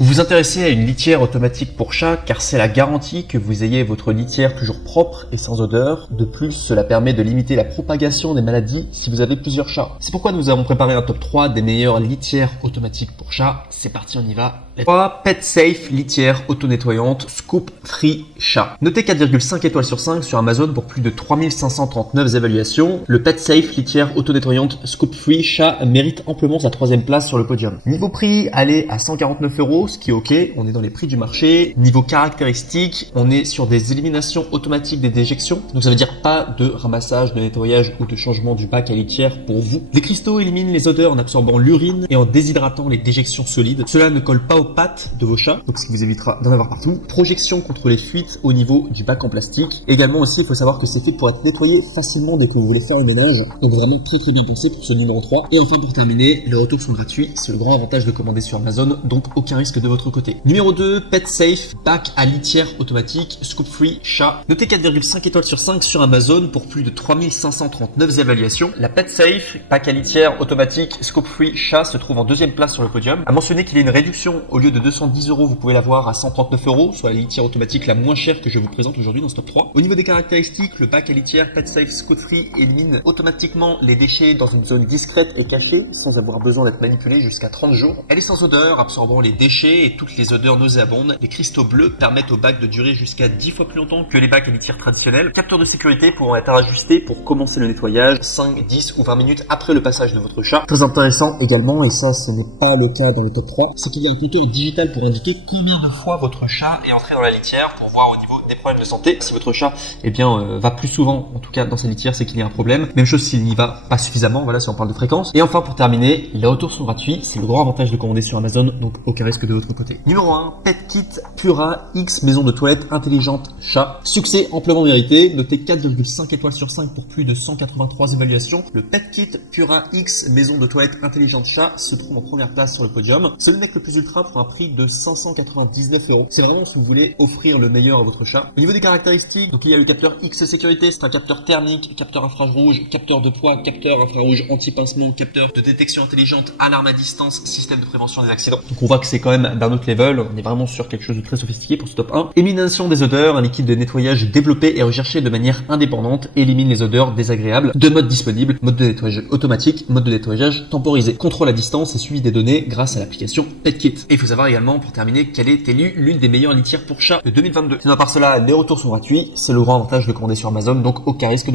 Vous vous intéressez à une litière automatique pour chat car c'est la garantie que vous ayez votre litière toujours propre et sans odeur. De plus, cela permet de limiter la propagation des maladies si vous avez plusieurs chats. C'est pourquoi nous avons préparé un top 3 des meilleures litières automatiques pour chat. C'est parti, on y va. 3. Pet Safe litière auto-nettoyante Scoop Free Chat. Notez 4,5 étoiles sur 5 sur Amazon pour plus de 3539 évaluations. Le Pet Safe litière auto-nettoyante Scoop Free Chat mérite amplement sa 3e place sur le podium. Niveau prix, allez à 149 €, ce qui est ok, on est dans les prix du marché. Niveau caractéristiques, on est sur des éliminations automatiques des déjections, donc ça veut dire pas de ramassage, de nettoyage ou de changement du bac à litière pour vous. Les cristaux éliminent les odeurs en absorbant l'urine et en déshydratant les déjections solides. Cela ne colle pas aux pattes de vos chats, donc ce qui vous évitera d'en avoir partout. Projection contre les fuites au niveau du bac en plastique. Également aussi, il faut savoir que c'est fait pour être nettoyé facilement dès que vous voulez faire un ménage, donc vraiment très bien pensé pour ce numéro 3. Et enfin pour terminer, les retours sont gratuits, c'est le grand avantage de commander sur Amazon, donc aucun risque de votre côté. Numéro 2, Pet Safe, bac à litière automatique, Scoop Free Chat. Notez 4,5 étoiles sur 5 sur Amazon pour plus de 3539 évaluations. La Pet Safe, bac à litière automatique, Scoop Free Chat se trouve en 2e place sur le podium. À mentionner qu'il y a une réduction, au lieu de 210 €, vous pouvez l'avoir à 139 €, soit la litière automatique la moins chère que je vous présente aujourd'hui dans ce top 3. Au niveau des caractéristiques, le bac à litière Pet Safe Scoop Free élimine automatiquement les déchets dans une zone discrète et cachée, sans avoir besoin d'être manipulé jusqu'à 30 jours. Elle est sans odeur, absorbant les déchets et toutes les odeurs nauséabondes. Les cristaux bleus permettent au bac de durer jusqu'à 10 fois plus longtemps que les bacs à litière traditionnels. Capteurs de sécurité pourront être ajustés pour commencer le nettoyage 5, 10 ou 20 minutes après le passage de votre chat. Très intéressant également, et ça ce n'est pas le cas dans le top 3, c'est qu'il y a un compteur digital pour indiquer combien de fois votre chat est entré dans la litière pour voir au niveau des problèmes de santé. Si votre chat va plus souvent, en tout cas dans sa litière, c'est qu'il y a un problème. Même chose s'il n'y va pas suffisamment, voilà, si on parle de fréquence. Et enfin pour terminer, les retours sont gratuits, c'est le grand avantage de commander sur Amazon, donc aucun risque de votre côté. Numéro 1, Pet Kit Pura X maison de toilette intelligente chat. Succès amplement mérité, notez 4,5 étoiles sur 5 pour plus de 183 évaluations. Le Pet Kit Pura X maison de toilette intelligente chat se trouve en première place sur le podium. C'est le mec le plus ultra pour un prix de 599 €. C'est vraiment si vous voulez offrir le meilleur à votre chat. Au niveau des caractéristiques, donc il y a le capteur X sécurité, c'est un capteur thermique, capteur infrarouge, capteur de poids, capteur infrarouge anti-pincement, capteur de détection intelligente, alarme à distance, système de prévention des accidents. Donc on voit que c'est quand même d'un autre level, on est vraiment sur quelque chose de très sophistiqué pour ce top 1. Élimination des odeurs, un liquide de nettoyage développé et recherché de manière indépendante, élimine les odeurs désagréables. 2 modes disponibles, mode de nettoyage automatique, mode de nettoyage temporisé. Contrôle à distance et suivi des données grâce à l'application PetKit. Et il faut savoir également, pour terminer, qu'elle est élue l'une des meilleures litières pour chat de 2022. Sinon à part cela, les retours sont gratuits, c'est le grand avantage de commander sur Amazon, donc aucun risque de